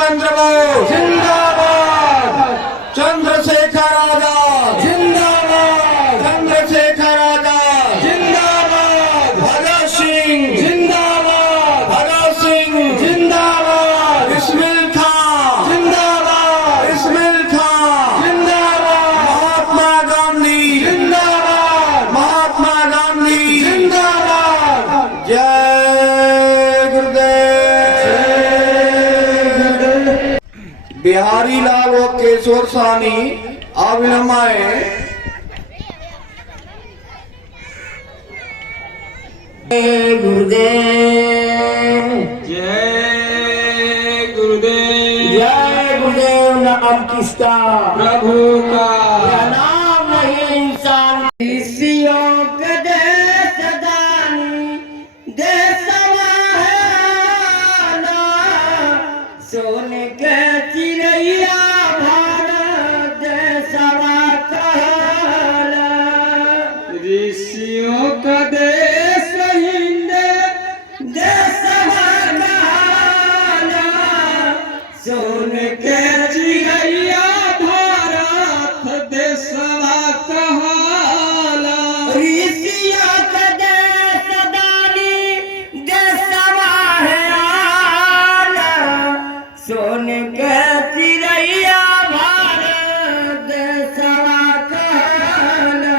चंद्र बोस जिंदाबाद, चंद्रशेखर आजाद जिंदाबाद, चंद्रशेखर आजाद जिंदाबाद, भगत सिंह जिंदाबाद, भगत सिंह जिंदाबाद, इस्माइल खां जिंदाबाद, इस्माइल खां जिंदाबाद, महात्मा गांधी जिंदाबाद, महात्मा गांधी जिंदाबाद। जय बिहारी लाल व केशवर सानी अविलंबाए गुरुदेव, जय गुरुदेव, जय गुरुदेव। नाम किसका? प्रभु का। नाम नहीं इंसान। ऋषियों के देश दानी देशवा है ना, सोने के चिड़ैया भारत देशवा कहला। ऋषियों का देश हिंद देशवा कहला, सोने के चिड़ैया भारत देशवा कहाला। ऋषियों के देश दानी देशवा है आला, सोने के चिड़ैया भारत देशवा कहला।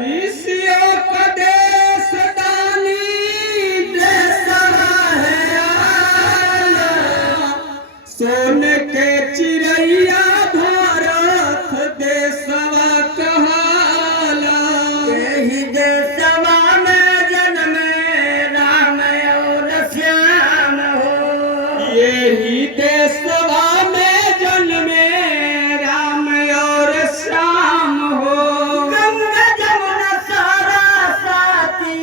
ऋषियों का देश दानी देशवा है आला, सोने के चिड़ैया भारत देशवा कहाला। यही देशवा में जन्मे राम और श्याम हो। यही देशवा में जन्मे राम और श्याम हो। गंगा जमुना सरस्वती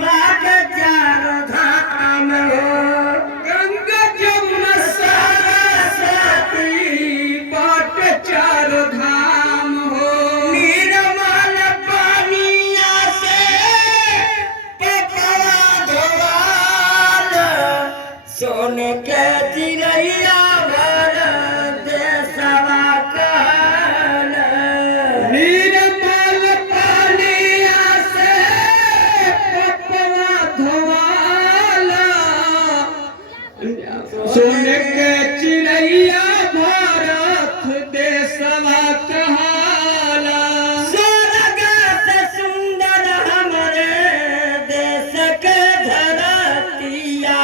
बाग चारों धाम हो। गंगा जमुना सरस्वती बाट चार धाम हो। निर्मल पानिया से पकवा धोवाल, सोने के चिड़ैया भारत देशवा कहला। निर्मल पानिया से पपवा धोवाला, सोने के चिड़ैया भारत देशवा कहाला। स्वर्ग से सुंदर हमरे देश के धरतिया,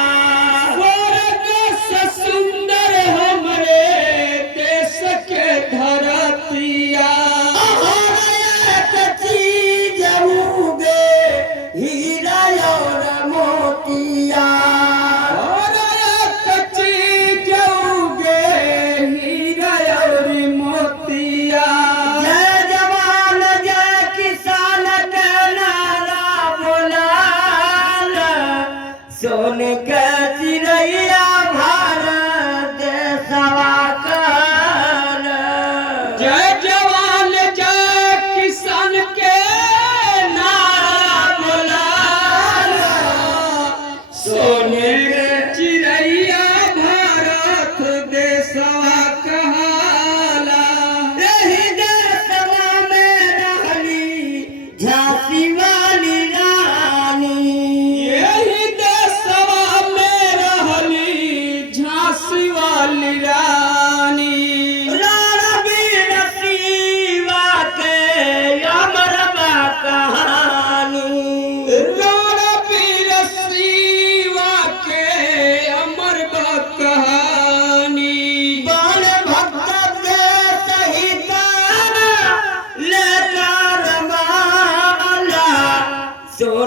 स्वर्ग से सुंदर हमरे देश के धरतिया। एक चीज उगे हीरा और मोतिया। और एक चीज उगे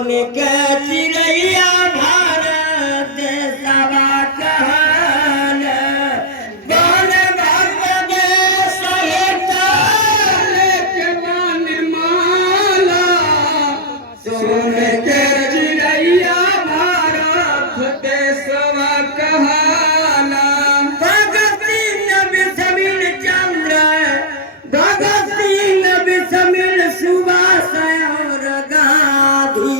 सोन के चिड़ैया भारत देशवा कहल बन भक्त देश हेतल के वन माला सोन के चिड़ैया भारत देशवा कहाला भगत सिंह बिस्मिल चंद्र भगत सिंह बिस्मिल सुभाष और गांधी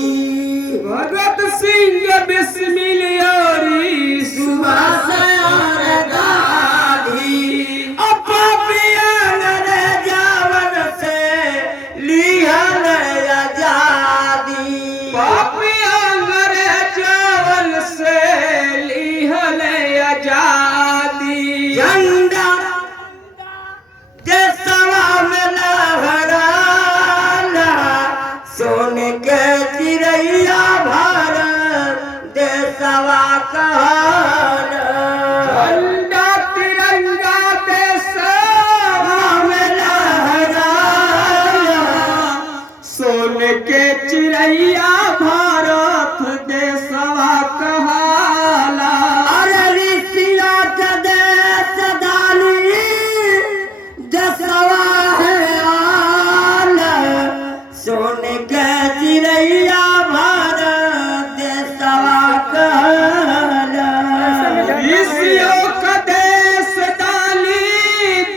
भगत सिंह बिस्मिल और सुभाष और गांधी अपपियन जावन से लिहल आजादी पापिया अंग्रेजवन से लिहल आजादी झंडा देशवा में लहराला सोन के चिड़ैया भारत देशवा कहला झंडा तिरंगा देशवा में लहराला सोन के चिड़ैया भारत देशवा कहाला अरे ऋषिया के देश दानी देशवा है आल सोन के चिड़ैया भारत देशवा कहला ऋषियों का देश दानी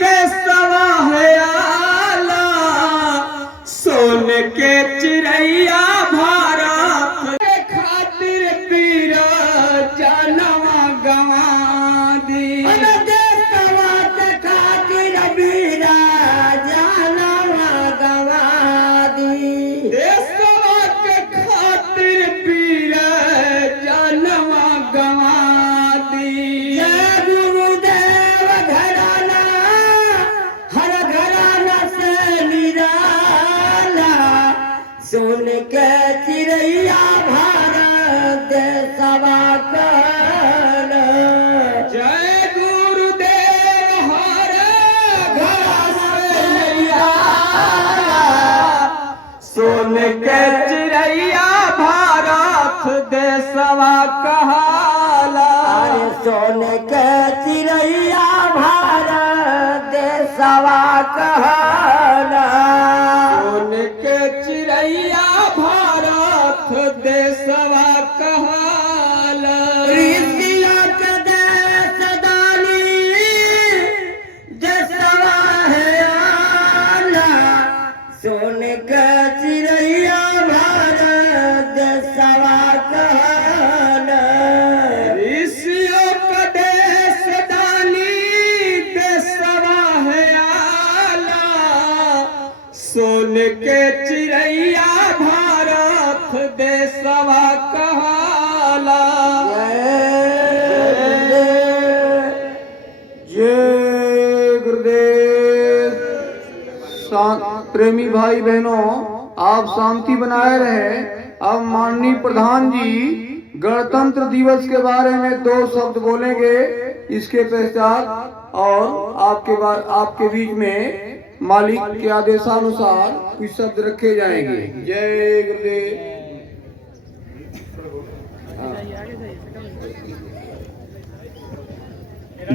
देशवा है आला सोन के चिड़ैया भारत के खातिर पीर जानवा गवा दी देशवा के खातिर वीरा जानवा गवा दी देशवा के खातिर पीर जानवा गवा दी जय गुरुदेव घराना हर घराना से निराला सोन के चिड़ैया भारत देशवा कहला जय गुरुदेव हर सोन के चिड़ैया भारत देशवा कहाला अरे सोन के चिड़ैया भारत देशवा कहला सोन के चिड़ैया भारत देशवा कहाला ऋषिया के देश दानी देशवा है आला सोन के चिड़ैया भारत देशवा कहला ऋषियों का देश दानी देशवा है आला सोन के चिड़ैया भारत देशवा कहाला जय गुरुदेव। प्रेमी भाई बहनों, आप शांति बनाए रहे। अब माननीय प्रधान जी गणतंत्र दिवस के बारे में 2 शब्द बोलेंगे। इसके पश्चात और आपके बीच में मालिक के आदेशानुसार कुछ शब्द रखे जाएंगे। जय गुरुदेव।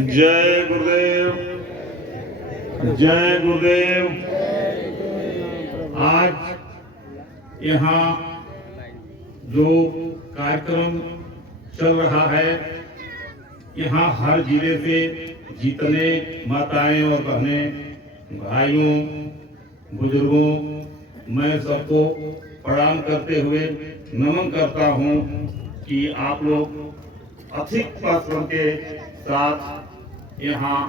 जय गुरुदेव, जय गुरुदेव। आज यहाँ जो कार्यक्रम चल रहा है, यहाँ हर जिले से जितने माताएं और बहनें, भाइयों, बुजुर्गों, मैं सबको प्रणाम करते हुए नमन करता हूँ कि आप लोग अधिक परिश्रम के साथ यहाँ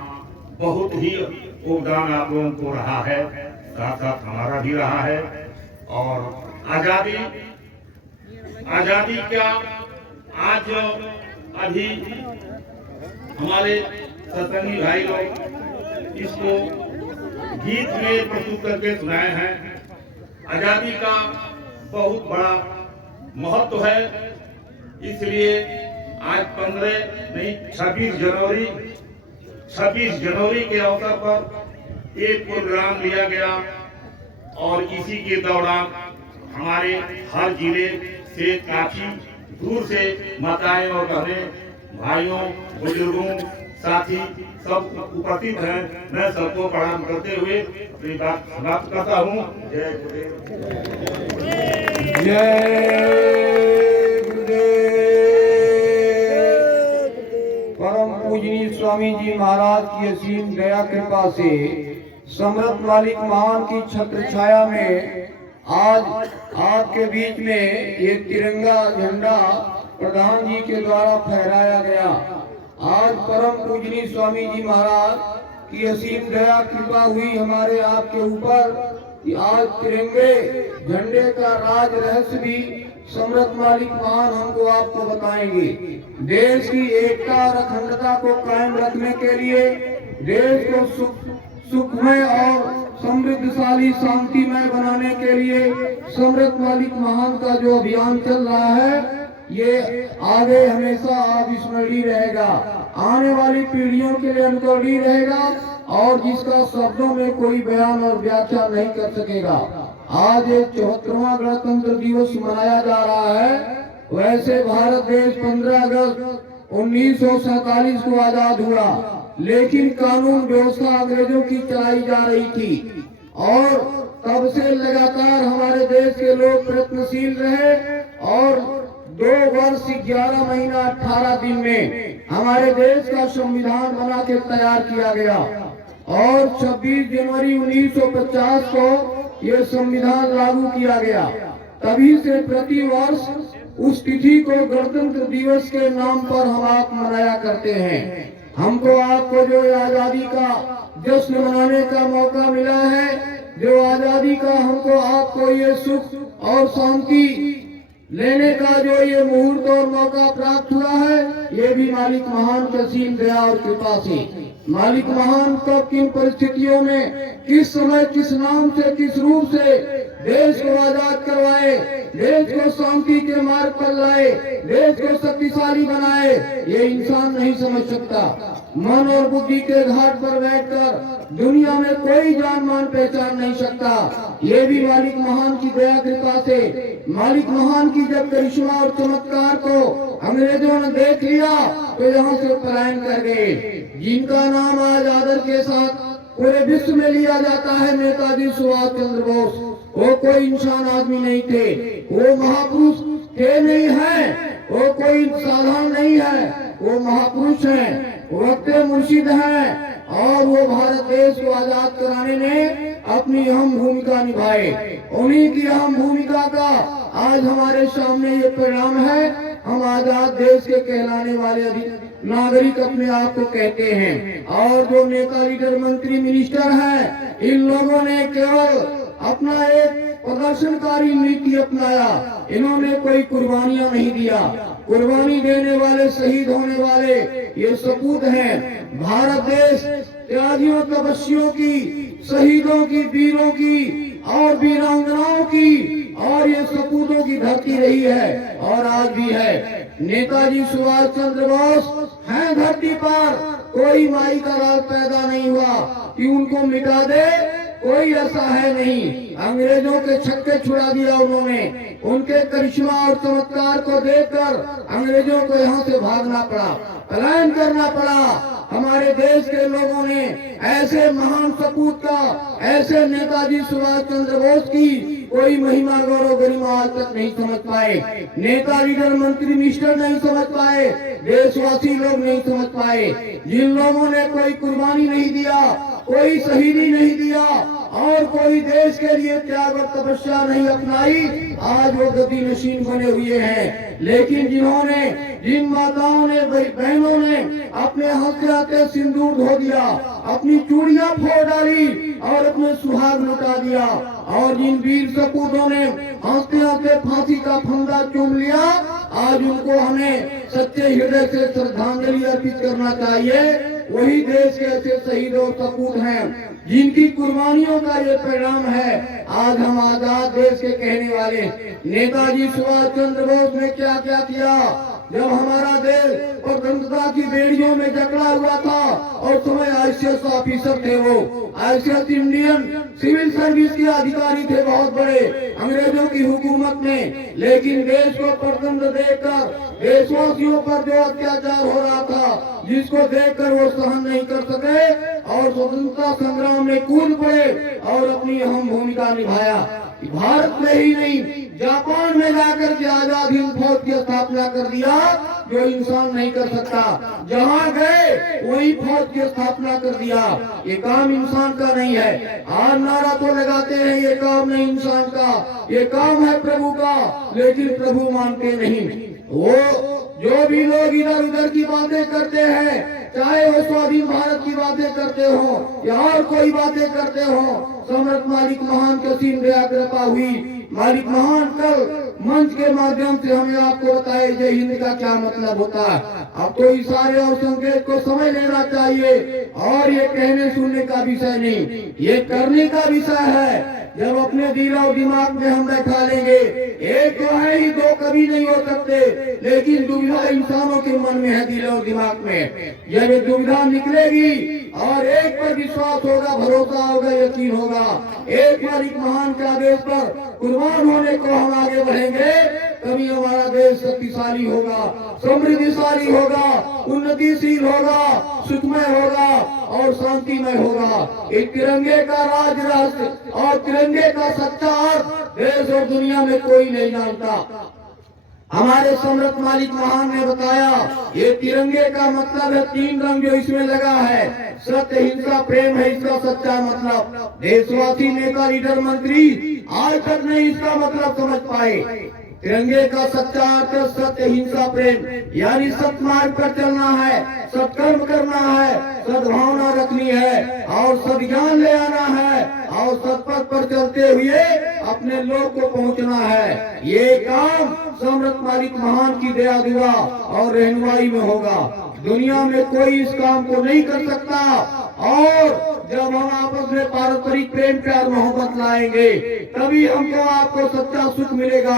बहुत ही योगदान आप लोगों को रहा है, साथ साथ हमारा भी रहा है। और आजादी क्या आज अभी हमारे सत्संगी भाई लोग इसको गीत में प्रस्तुत करके सुनाए हैं। आजादी का बहुत बड़ा महत्व है, इसलिए आज 26 जनवरी के अवसर पर एक प्रोग्राम लिया गया और इसी के दौरान हमारे हर जिले से काफी दूर से माताएं और बहनें, भाइयों, बुजुर्गों, साथी सब उपस्थित हैं। मैं सबको प्रणाम करते हुए अपनी बात समाप्त करता हूँ। जय गुरुदेव। जय गुरुदेव। परम पूजनीय स्वामी जी महाराज की असीम दया कृपा से समृद्ध मालिक महान की छत्र छाया में आज आपके बीच में ये तिरंगा झंडा प्रधान जी के द्वारा फहराया गया। आज परम पूजनीय स्वामी जी महाराज की असीम दया कृपा हुई हमारे आपके ऊपर कि आज तिरंगे झंडे का राज रहस्य भी समृद्ध मालिक महान हमको आपको बताएंगे। देश की एकता और अखंडता को कायम रखने के लिए, देश को सुखमय और समृद्धशाली शांतिमय बनाने के लिए समृद्ध मालिक महान का जो अभियान चल रहा है, ये आगे हमेशा अविस्मरणीय रहेगा, आने वाली पीढ़ियों के लिए अनुकरणीय रहेगा और जिसका शब्दों में कोई बयान और व्याख्या नहीं कर सकेगा। आज एक 74वां गणतंत्र दिवस मनाया जा रहा है। वैसे भारत देश 15 अगस्त 1947 को आजाद हुआ, लेकिन कानून व्यवस्था अंग्रेजों की चलाई जा रही थी और तब से लगातार हमारे देश के लोग प्रयत्नशील रहे और 2 वर्ष 11 महीना 18 दिन में हमारे देश का संविधान बना के तैयार किया गया और 26 जनवरी 1950 को ये संविधान लागू किया गया। तभी से प्रति वर्ष उस तिथि को गणतंत्र दिवस के नाम पर हम आप मनाया करते हैं। हमको आपको जो आजादी का जश्न मनाने का मौका मिला है, जो आजादी का हमको आपको ये सुख और शांति लेने का जो ये मुहूर्त और मौका प्राप्त हुआ है, ये भी मालिक महान की असीम दया और कृपा से। मालिक महान कब किन परिस्थितियों में, किस समय, किस नाम से, किस रूप से देश को आजाद करवाए, देश को शांति के मार्ग पर लाए, देश को शक्तिशाली बनाए, ये इंसान नहीं समझ सकता। मन और बुद्धि के घाट पर बैठकर दुनिया में कोई जान मान पहचान नहीं सकता। ये भी मालिक महान की दया कृपा से, मालिक महान की जब करिश्मा और चमत्कार को अंग्रेजों ने देख लिया तो यहाँ से पलायन कर गए। जिनका नाम आज आदर के साथ पूरे विश्व में लिया जाता है, नेताजी सुभाष चंद्र बोस, वो कोई इंसान आदमी नहीं थे, वो महापुरुष थे नहीं है, वो कोई साधारण नहीं है, वो महापुरुष हैं, वक्त मुर्शिद हैं और वो भारत देश को आजाद कराने में अपनी अहम भूमिका निभाए। उन्हीं की अहम भूमिका का आज हमारे सामने ये परिणाम है। हम आजाद देश के कहलाने वाले नागरिक अपने आप को कहते हैं और जो नेता, लीडर, मंत्री, मिनिस्टर हैं, इन लोगों ने केवल अपना एक प्रदर्शनकारी नीति अपनाया। इन्होंने कोई कुर्बानियां नहीं दिया। कुर्बानी देने वाले, शहीद होने वाले ये सपूत हैं। भारत देश त्यागियों, तपस्वियों की, शहीदों की, वीरों की और वीरांगनाओं की और ये सपूतों की धरती रही है और आज भी है। नेताजी सुभाष चंद्र बोस हैं धरती पर, कोई माई का लाल पैदा नहीं हुआ कि उनको मिटा दे, कोई ऐसा है नहीं। अंग्रेजों के छक्के छुड़ा दिया उन्होंने। उनके करिश्मा और चमत्कार को देखकर अंग्रेजों को यहाँ से भागना पड़ा, पलायन करना पड़ा। हमारे देश के लोगों ने ऐसे महान सपूत का, ऐसे नेताजी सुभाष चंद्र बोस की कोई महिमा, गौरव, गरिमा आज तक नहीं समझ पाए। नेता, लीडर, मंत्री, मिनिस्टर नहीं समझ पाए, देशवासी लोग नहीं समझ पाए। जिन लोगों ने कोई कुर्बानी नहीं दिया, कोई शहीदी नहीं दिया और कोई देश के लिए त्याग और तपस्या नहीं अपनाई, आज वो गद्दी नशीन बने हुए हैं। लेकिन जिन्होंने, जिन माताओं ने, बहनों ने अपने हंसते हंसते सिंदूर धो दिया, अपनी चूड़ियां फोड़ डाली और अपने सुहाग लुटा दिया और जिन वीर सपूतों ने हंसते हंसते फांसी का फंदा चूम लिया, आज उनको हमें सच्चे हृदय से श्रद्धांजलि अर्पित करना चाहिए। वही देश के ऐसे शहीद और सपूत हैं जिनकी कुर्बानियों का ये परिणाम है आज हम आजाद देश के कहने वाले। नेताजी सुभाष चंद्र बोस ने क्या क्या किया, जब हमारा देश स्वतंत्रता की बेड़ियों में जकड़ा हुआ था और समय आईसीएस ऑफिसर थे, वो आईसीएस इंडियन सिविल सर्विस के अधिकारी थे बहुत बड़े अंग्रेजों की हुकूमत में। लेकिन देश को स्वतंत्र देकर देशवासियों पर जो अत्याचार हो रहा था, जिसको देखकर वो सहन नहीं कर सके और स्वतंत्रता संग्राम में कूद पड़े और अपनी अहम भूमिका निभाया। भारत में ही नहीं, जापान में जाकर के आजाद हिंद फौज की स्थापना कर दिया, जो इंसान नहीं कर सकता। जहाँ गए वही फौज की स्थापना कर दिया। ये काम इंसान का नहीं है। आज नारा तो लगाते हैं ये काम नहीं इंसान का, ये काम है प्रभु का, लेकिन प्रभु मानते नहीं। वो जो भी लोग इधर उधर की बातें करते हैं, चाहे वो स्वाधीन भारत की बातें करते हो या और कोई बातें करते हो, सम्राट मालिक महान के सीन दया कृपा हुई। मालिक महान कल मंच के माध्यम से हमें आपको बताए जय हिंद का क्या मतलब होता है। अब तो इशारे और संकेत को समझ लेना चाहिए और ये कहने सुनने का विषय नहीं, ये करने का विषय है। जब अपने दिल और दिमाग में हम बैठा लेंगे, एक तो है ही, दो कभी नहीं हो सकते, लेकिन दुविधा इंसानों के मन में है, दिल और दिमाग में। जब ये दुविधा निकलेगी और एक पर विश्वास होगा, भरोसा होगा, यकीन होगा, एक मालिक महान के आदेश पर कुर्बान होने को हम आगे बढ़ेंगे, तभी हमारा देश शक्तिशाली होगा, समृद्धिशाली होगा, उन्नतिशील होगा, सुखमय होगा और शांतिमय होगा। एक तिरंगे का राज राष्ट्र और तिरंगे का सच्चा अर्थ देश और दुनिया में कोई नहीं जानता। हमारे सम्राट मालिक महान ने बताया, ये तिरंगे का मतलब है 3 रंग जो इसमें लगा है, सत्य, हिंसा, प्रेम है इसका सच्चा मतलब। देशवासी, नेता, लीडर, मंत्री आज तक नहीं इसका मतलब समझ पाए। तिरंगे का सच्चा अर्थ सत्य, हिंसा, प्रेम, यानी सत्य मार्ग पर चलना है, सत्कर्म करना है, सद्भावना रखनी है और सद्ज्ञान ले आना है और सत्पथ पर चलते हुए अपने लोग को पहुंचना है। ये काम सम्राट मालिक महान की दया दुआ और रहनुमाई में होगा। दुनिया में कोई इस काम को नहीं कर सकता। और जब हम आपस में पारस्परिक प्रेम प्यार मोहब्बत लाएंगे, तभी हमको आपको सच्चा सुख मिलेगा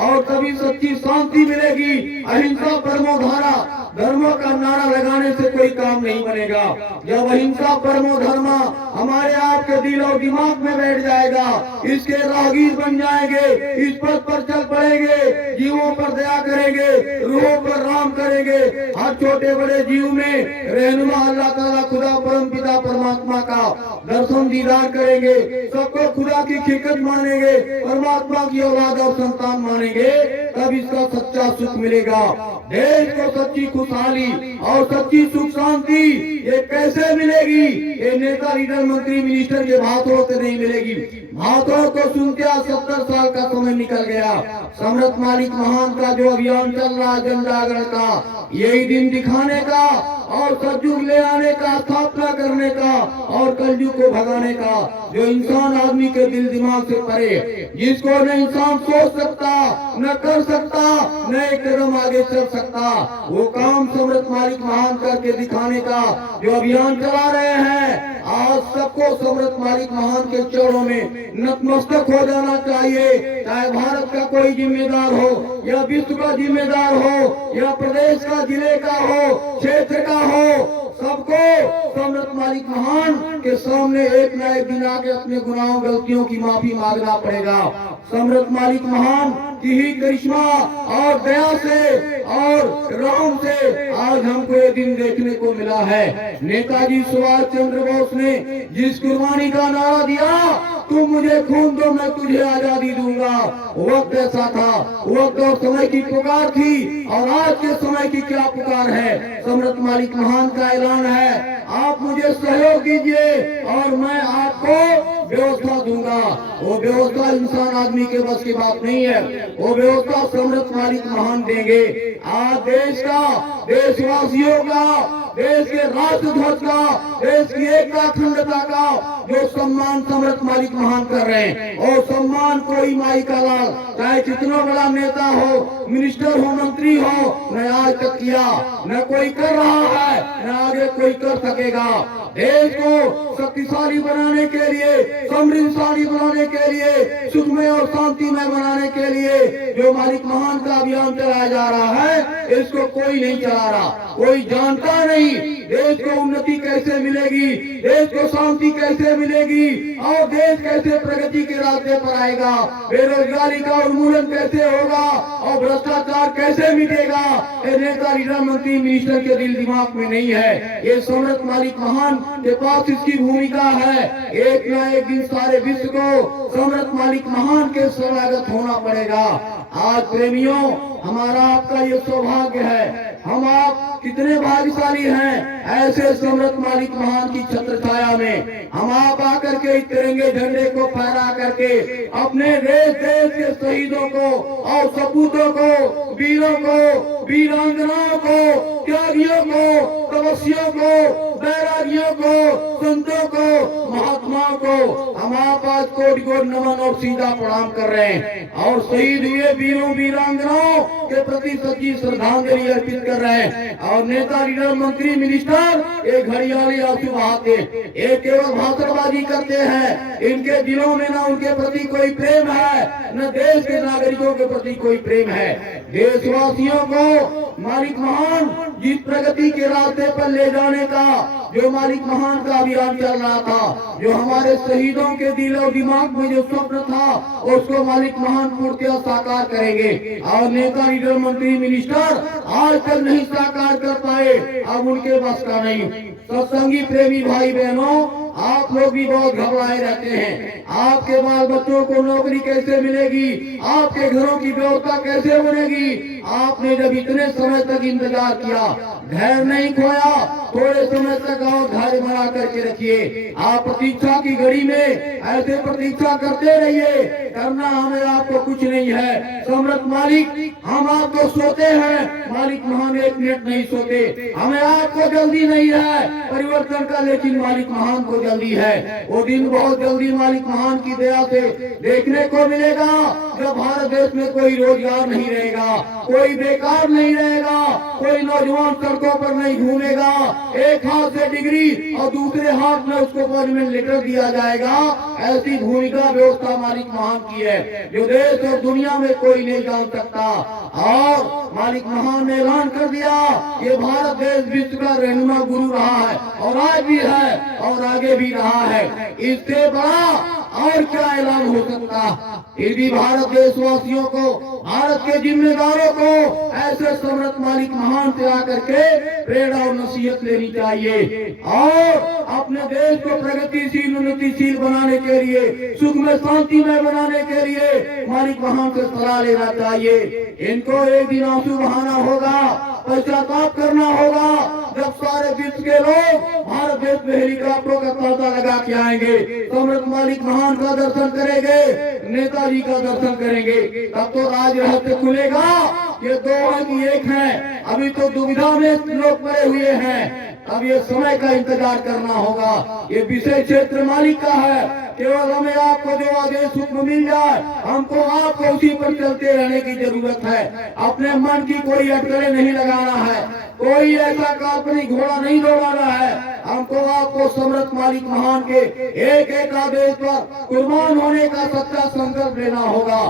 और तभी सच्ची शांति मिलेगी। अहिंसा परमो धर्म, धर्मों का नारा लगाने से कोई काम नहीं बनेगा। जब अहिंसा परमो धर्म हमारे आपके दिल और दिमाग में बैठ जाएगा, इसके राहगीर बन जाएंगे, इस पथ पर चल पड़ेंगे, जीवों पर दया करेंगे, रूहों पर राम करेंगे, हर छोटे बड़े जीव में रहनुमा अल्लाह ताला खुदा परम पिता परमात्मा का दर्शन दीदार करेंगे, सबको खुदा की खिदमत मानेंगे, परमात्मा की औलाद और संतान मानेंगे, तब इसका सच्चा सुख मिलेगा। देश को सच्ची खुशहाली और सच्ची सुख शांति ये कैसे मिलेगी? ये नेता, लीडर, मंत्री, मिनिस्टर के भाषणों से नहीं मिलेगी। भाषणों को सुनते 70 साल का समय निकल गया। सम्राट मालिक महान का जो अभियान चल रहा है जन जागरण का, यही दिन दिखाने का और सतयुग ले आने का, स्थापना करने का और कलयुग को भगाने का, जो इंसान आदमी के दिल दिमाग से परे, जिसको न इंसान सोच सकता, न कर सकता, न एक कदम आगे चल सकता, वो काम सम्राट मालिक महान करके दिखाने का जो अभियान चला रहे हैं। आज सबको सम्राट मालिक महान के चरणों में नतमस्तक हो जाना चाहिए। चाहे भारत का कोई जिम्मेदार हो या विश्व का जिम्मेदार हो या प्रदेश का, जिले का हो, क्षेत्र का हो, सबको सम्राट मालिक महान के सामने एक न एक दिन आके अपने गुनाहों गलतियों की माफी मांगना पड़ेगा। सम्राट मालिक महान की ही करिश्मा और दया से और राम से आज हमको ये दिन देखने को मिला है। नेताजी सुभाष चंद्र बोस ने जिस कुर्बानी का नारा दिया, तुम मुझे खून दो मैं तुझे आजादी दूंगा, वक्त ऐसा था, वक्त और समय की पुकार थी। और आज के समय की क्या पुकार है? सम्राट मालिक महान का ऐलान है, आप मुझे सहयोग दीजिए और मैं आपको व्यवस्था दूंगा। वो व्यवस्था इंसान आदमी के बस की बात नहीं है, वो व्यवस्था सम्राट मालिक महान देंगे। आज देश का, देशवासियों का, देश के राष्ट्र ध्वज का, देश की एकता अखंडता का जो सम्मान सम्राट मालिक महान कर रहे हैं, और सम्मान कोई माई का लाल, चाहे कितना बड़ा नेता हो, मिनिस्टर हो, मंत्री हो, न आज तक किया, न कोई कर रहा है, न आगे कोई कर सकेगा। देश को शक्तिशाली बनाने के लिए, समृद्धशाली बनाने के लिए, सुखमय और शांतिमय बनाने के लिए जो मालिक महान का अभियान चलाया जा रहा है, इसको कोई नहीं चला रहा, कोई जानता नहीं देश को उन्नति कैसे मिलेगी, देश को शांति कैसे मिलेगी और देश कैसे प्रगति के रास्ते पर आएगा, बेरोजगारी का उन्मूलन कैसे होगा और भ्रष्टाचार कैसे मिटेगा। ये नेता, लीडर, मंत्री, मिनिस्टर के दिल दिमाग में नहीं है। ये सम्राट मालिक महान के पास इसकी भूमिका है। एक न एक दिन सारे विश्व को सम्राट मालिक महान के शरणागत होना पड़ेगा। आज प्रेमियों, हमारा आपका ये सौभाग्य है, हम आप कितने भाग्यशाली हैं। ऐसे सम्राट मालिक महान की छत्र छाया में हम आप आकर के इस तिरंगे झंडे को फहरा करके अपने देश के शहीदों को और सपूतों को, वीरों को, वीरांगनाओं को, त्यागियों को, तपस्वियों को, बैरागियों को, संतों को, महात्माओं को हम आप आज कोटि कोटि नमन और सीधा प्रणाम कर रहे हैं और शहीद हुए वीरों वीरांगनाओं के प्रति सच्ची श्रद्धांजलि अर्पित कर रहे हैं। और नेता, लीडर, मंत्री, मिनिस्टर एक घड़ियाली आंसू बहाते, एक केवल भाषणबाजी करते हैं। इनके दिलों में न उनके प्रति कोई प्रेम है, न देश के नागरिकों के प्रति कोई प्रेम है। देशवासियों को मालिक महान जिस प्रगति के रास्ते पर ले जाने का जो मालिक महान का अभियान चल रहा था, जो हमारे शहीदों के दिल और दिमाग में जो स्वप्न था, उसको मालिक महान पूर्णतः साकार करेंगे। और नेता, लीडर, मंत्री, मिनिस्टर आज तक नहीं साकार कर पाए, अब उनके बस का नहीं। सत्संगी प्रेमी भाई बहनों, आप लोग भी बहुत घबराए रहते हैं। आपके बाल बच्चों को नौकरी कैसे मिलेगी, आपके घरों की व्यवस्था कैसे बनेगी। आपने जब इतने समय तक इंतजार किया, धैर्य नहीं खोया, थोड़े समय तक और धैर्य बना करके रखिए। आप प्रतीक्षा की घड़ी में ऐसे प्रतीक्षा करते रहिए, करना हमें आपको कुछ नहीं है। सम्राट मालिक हम आपको सोते हैं, मालिक महान एक मिनट नहीं सोते। हमें आपको जल्दी नहीं है परिवर्तन का, लेकिन मालिक महान को जल्दी है। वो दिन बहुत जल्दी मालिक महान की दया से देखने को मिलेगा जब भारत देश में कोई रोजगार नहीं रहेगा, कोई बेकार नहीं रहेगा, कोई नौजवान सड़कों पर नहीं घूमेगा, एक हाथ से डिग्री और दूसरे हाथ में उसको अपॉइंटमेंट लेटर दिया जाएगा। ऐसी भूमिका व्यवस्था मालिक महान की है जो देश और दुनिया में कोई नहीं जान सकता। और मालिक महान ने ऐलान कर दिया, ये भारत देश विश्व का रहनुमा गुरु रहा है और आज भी है और आगे भी रहा है। इससे बड़ा और क्या ऐलान हो सकता। फिर भी भारत देशवासियों को, भारत के जिम्मेदारों को ऐसे सम्राट मालिक महान से आकर के प्रेरणा और नसीहत लेनी चाहिए और अपने देश को प्रगतिशील, उन्नतिशील बनाने के लिए, सुख में शांति में बनाने के लिए मालिक महान से सलाह लेना चाहिए। इनको एक दिन आंसू बहाना होगा, पश्चाताप करना होगा जब सारे विश्व के लोग भारत देश में हेलीकॉप्टरों का तांता लगा के आएंगे, सम्राट मालिक महान का दर्शन करेंगे, नेताजी का दर्शन करेंगे, तब तो राज रहस्य खुलेगा। ये दो है कि एक है, अभी तो दुविधा में लोग पड़े हुए हैं। अब ये समय का इंतजार करना होगा। ये विषय क्षेत्र मालिक का है, केवल हमें आपको जो आदेश हुक्म मिल जाए, हमको आपको उसी पर चलते रहने की जरूरत है। अपने मन की कोई अटकलें नहीं लगाना है, कोई ऐसा काल्पनिक घोड़ा नहीं दौड़ाना है। हमको आपको सम्राट मालिक महान के एक एक आदेश पर कुर्बान होने का सच्चा संकल्प लेना होगा।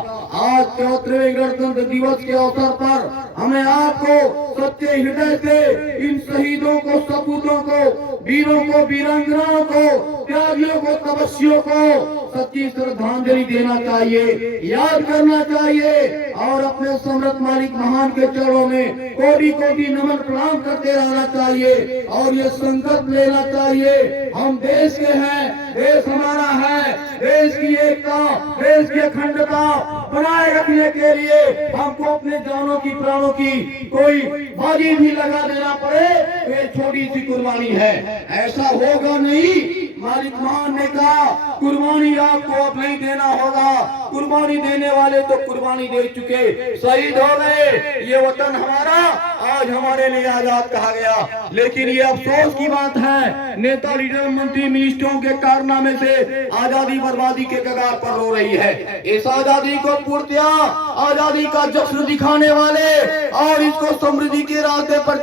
आज 74वें गणतंत्र दिवस के अवसर पर हमें आपको सच्चे हृदय से इन शहीदों को, सपूतों को, वीरों को, वीरांगनाओं को, त्यागियों को, तपस्वियों को सच्ची श्रद्धांजलि देना चाहिए, याद करना चाहिए और अपने सम्राट मालिक महान के चरणों में कोटि कोटि नमन प्रणाम करते रहना चाहिए और ये संकल्प लेना चाहिए, हम देश के हैं, देश हमारा है, देश की एकता, देश की अखंडता बनाए रखने के लिए हमको अपने जानों की, प्राणों की कोई बाजी भी लगा देना पड़े तो ये छोटी सी कुर्बानी है। ऐसा होगा नहीं। मालिक महान ने कहा कुर्बानी आपको अब नहीं देना होगा, कुर्बानी देने वाले तो कुर्बानी दे चुके, शहीद हो गए। ये वतन हमारा आज हमारे लिए आजाद कहा गया। लेकिन ये अफसोस की बात है, नेता, लीडर, मंत्री, मिनिस्टरों के कारनामे से आजादी बर्बादी के कगार पर रो रही है। इस आजादी को पूर्णतया आजादी का जश्न दिखाने वाले और इसको समृद्धि के रास्ते पर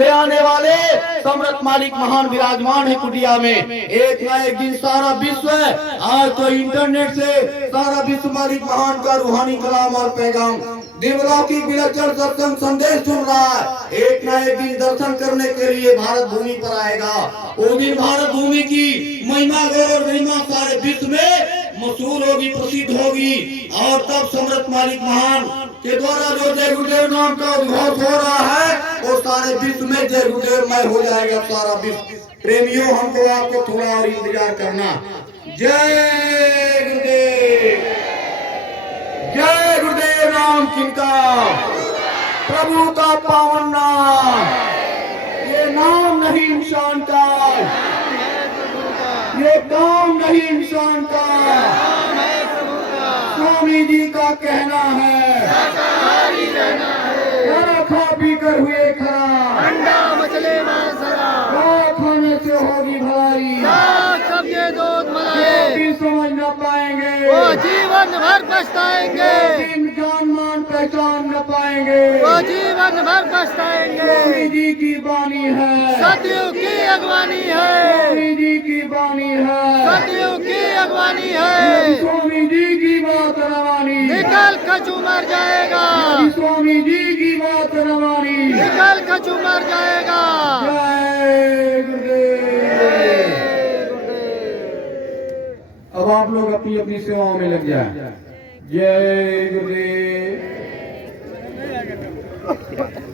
ले आने वाले सम्राट मालिक महान विराजमान है कुटिया में। एक ना एक दिन सारा विश्व, आज तो इंटरनेट से सारा विश्व मालिक महान का रूहानी कलाम और पैगाम दिव्यलौकिक विलक्षण सत्संग संदेश सुन रहा है। एक ना एक दिन दर्शन करने के लिए भारत भूमि पर आएगा। वो दिन भारत भूमि की महिमा गौरव महिमा सारे विश्व में मशहूर होगी, प्रसिद्ध होगी। और तब सम्राट मालिक महान के द्वारा जो जय गुरुदेव नाम का उद्घोष हो रहा है वो सारे विश्व में जय गुरुदेवमय हो जाएगा सारा विश्व। प्रेमियों, हमको आपको थोड़ा और इंतजार करना। जय गुरुदेव, जय गुरुदेव नाम किनका, प्रभु का पावन नाम। ये नाम नहीं इंसान का, ये काम नहीं इंसान का, स्वामी जी का कहना है। खा पी कर हुए खरा, अंडा मचले मांसरा, खाने से होगी भलाई, सबके दूध मलाई, भी समझ न पाएंगे वो जीवन भर पछताएंगे, जान मान पहचान न पाएंगे, वो जीवन भर पछताएंगे। स्वामी जी की बानी है, सतयुग की अगवानी है, स्वामी जी की बानी है, सतयुग की अगवानी है। स्वामी जी की बात रवानी, निकल कचू मर जाएगा, स्वामी जी की बात रवानी, निकल कचू मर जाएगा। जय गुरुदेव। अब आप लोग अपनी अपनी सेवाओं में लग जाए। जय गुरुदेव।